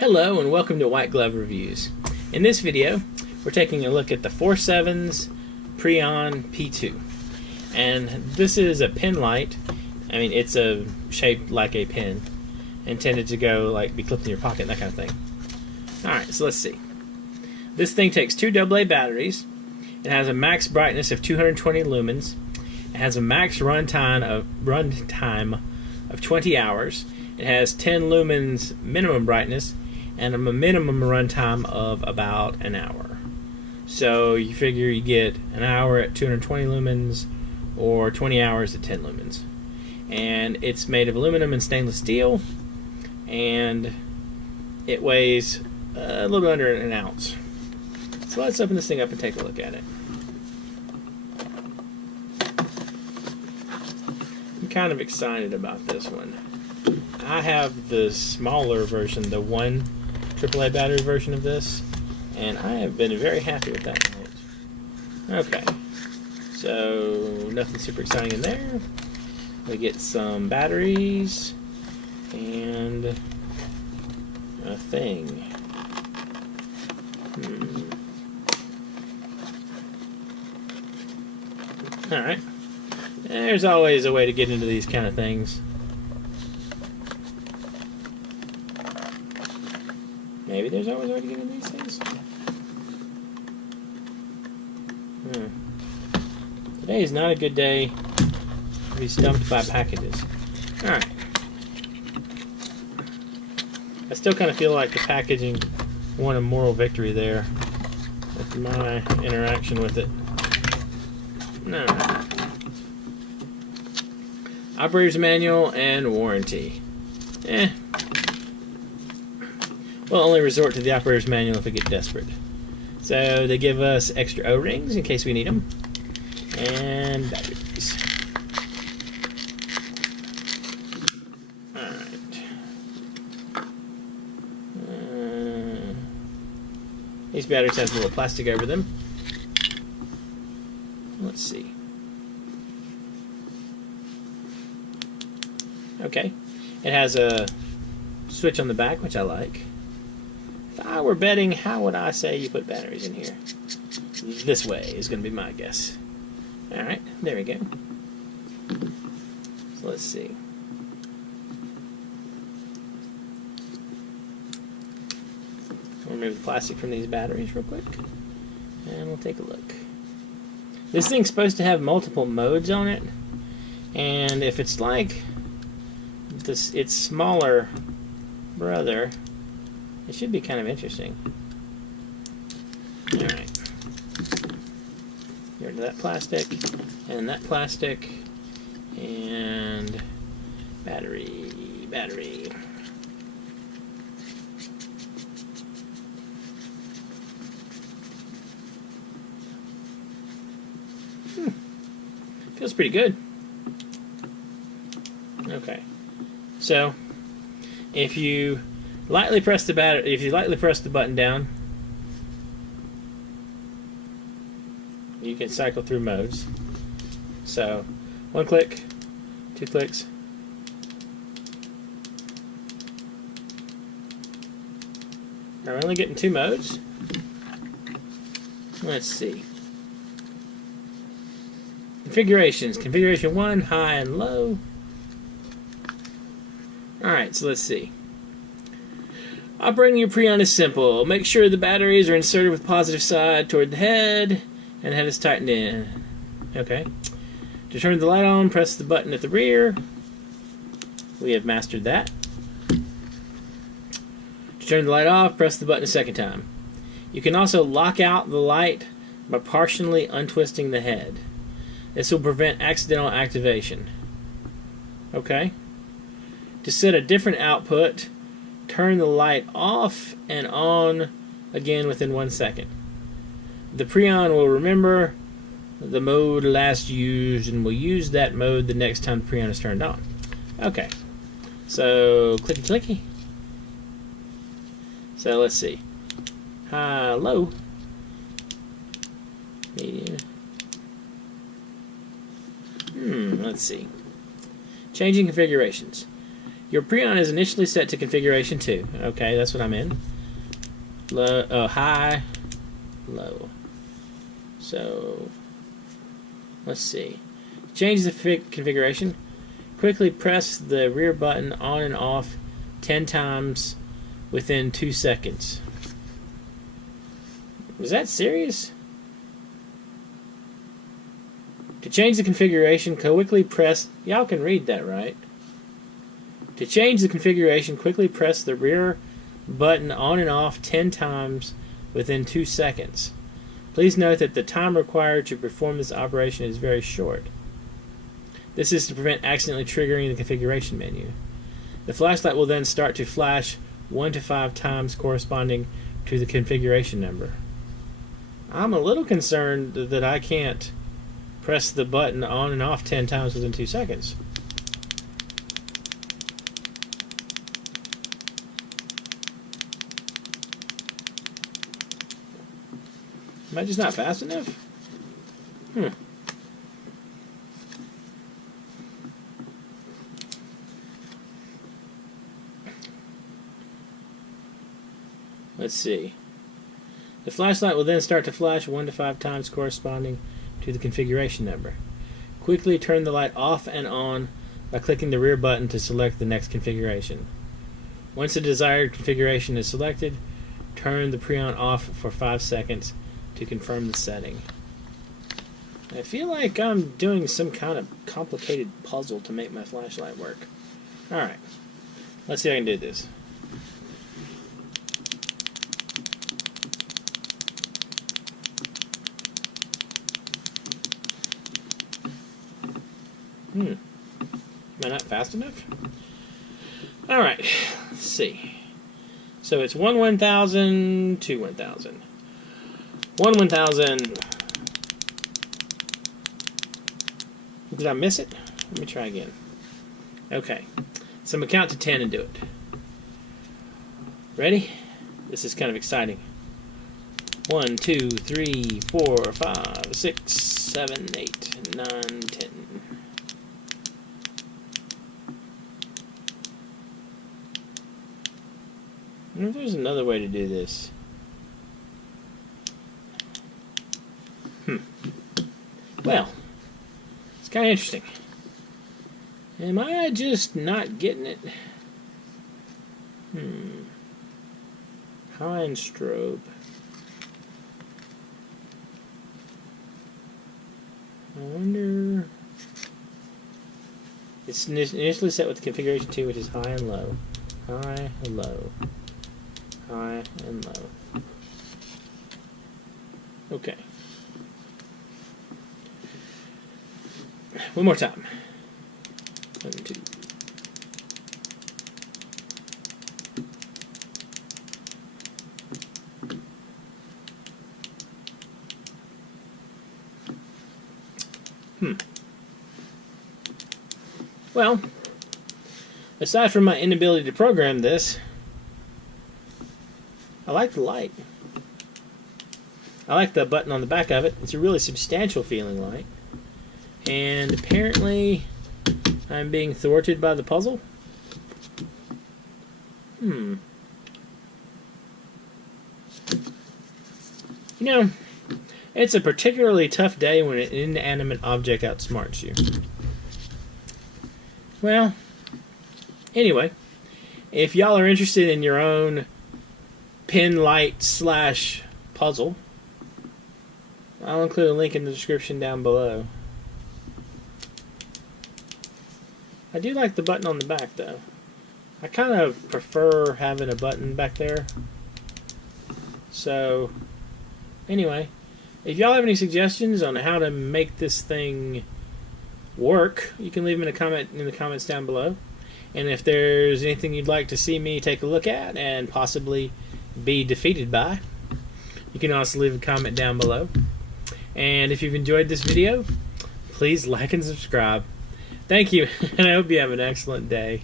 Hello and welcome to White Glove Reviews. In this video, we're taking a look at the FOURSEVENS Preon P2. And this is a pen light. I mean, it's shaped like a pen, intended to go be clipped in your pocket, that kind of thing. Alright, so let's see. This thing takes two AA batteries. It has a max brightness of 220 lumens. It has a max runtime of 20 hours. It has 10 lumens minimum brightness and a minimum runtime of about an hour. So you figure you get an hour at 220 lumens or 20 hours at 10 lumens. And it's made of aluminum and stainless steel, and it weighs a little bit under an ounce. So let's open this thing up and take a look at it. I'm kind of excited about this one. I have the smaller version, the one AAA battery version of this, and I have been very happy with that light. Okay, so nothing super exciting in there. We get some batteries and a thing. Alright, there's always a way to get into these kind of things. Maybe there's always a way to get into these things. Today is not a good day to be stumped by packages. Alright. I still kind of feel like the packaging won a moral victory there with my interaction with it. Alright. Operator's manual and warranty. We'll only resort to the operator's manual if we get desperate. So they give us extra O-rings in case we need them, and batteries. Alright. These batteries have a little plastic over them. Let's see. Okay. It has a switch on the back, which I like. If I were betting, how would I say you put batteries in here? This way is going to be my guess. Alright, there we go. So let's see. I'll remove the plastic from these batteries real quick, and we'll take a look. This thing's supposed to have multiple modes on it, and if it's like its smaller brother, it should be kind of interesting. Alright. Get rid of that plastic, and that plastic, and battery. Feels pretty good. Okay. So, if you lightly press the button down, you can cycle through modes. So, one click, two clicks. Are we only getting two modes? Let's see. Configurations. Configuration 1, high and low. Alright, so let's see. Operating your Preon is simple. Make sure the batteries are inserted with positive side toward the head, and the head is tightened in. Okay. To turn the light on, press the button at the rear. We have mastered that. To turn the light off, press the button a second time. You can also lock out the light by partially untwisting the head. This will prevent accidental activation. Okay. To set a different output, turn the light off and on again within 1 second. The Preon will remember the mode last used and will use that mode the next time the Preon is turned on. Okay. So, clicky clicky. So, let's see. High, low. Medium. Let's see. Changing configurations. Your Preon is initially set to configuration 2. Okay, that's what I'm in. Low, high, low. So, let's see. Change the configuration. Quickly press the rear button on and off 10 times within 2 seconds. Was that serious? To change the configuration, quickly press... Y'all can read that, right? To change the configuration, quickly press the rear button on and off 10 times within 2 seconds. Please note that the time required to perform this operation is very short. This is to prevent accidentally triggering the configuration menu. The flashlight will then start to flash 1 to 5 times corresponding to the configuration number. I'm a little concerned that I can't press the button on and off 10 times within 2 seconds. Am I just not fast enough? Let's see. The flashlight will then start to flash 1 to 5 times corresponding to the configuration number. Quickly turn the light off and on by clicking the rear button to select the next configuration. Once the desired configuration is selected, turn the Preon off for 5 seconds to confirm the setting. I feel like I'm doing some kind of complicated puzzle to make my flashlight work. Alright, let's see if I can do this. Am I not fast enough? Alright, let's see. So it's 1 1000, 2 1000. 1 1000. Did I miss it? Let me try again. Okay, so I'm going to count to 10 and do it. Ready? This is kind of exciting. 1, 2, 3, 4, 5, 6, 7, 8, 9, 10. I wonder if there's another way to do this. Well, it's kind of interesting. Am I just not getting it? High and strobe. I wonder... It's initially set with configuration 2, which is high and low. High and low. High and low. Okay. One more time. 1, 2. Well, aside from my inability to program this, I like the light. I like the button on the back of it. It's a really substantial feeling light. And apparently I'm being thwarted by the puzzle. You know, it's a particularly tough day when an inanimate object outsmarts you. Well, anyway, if y'all are interested in your own pin light / puzzle, I'll include a link in the description down below. I do like the button on the back, though. I kind of prefer having a button back there. So, anyway, if y'all have any suggestions on how to make this thing work, you can leave them in the comments down below. And if there's anything you'd like to see me take a look at and possibly be defeated by, you can also leave a comment down below. And if you've enjoyed this video, please like and subscribe. Thank you, and I hope you have an excellent day.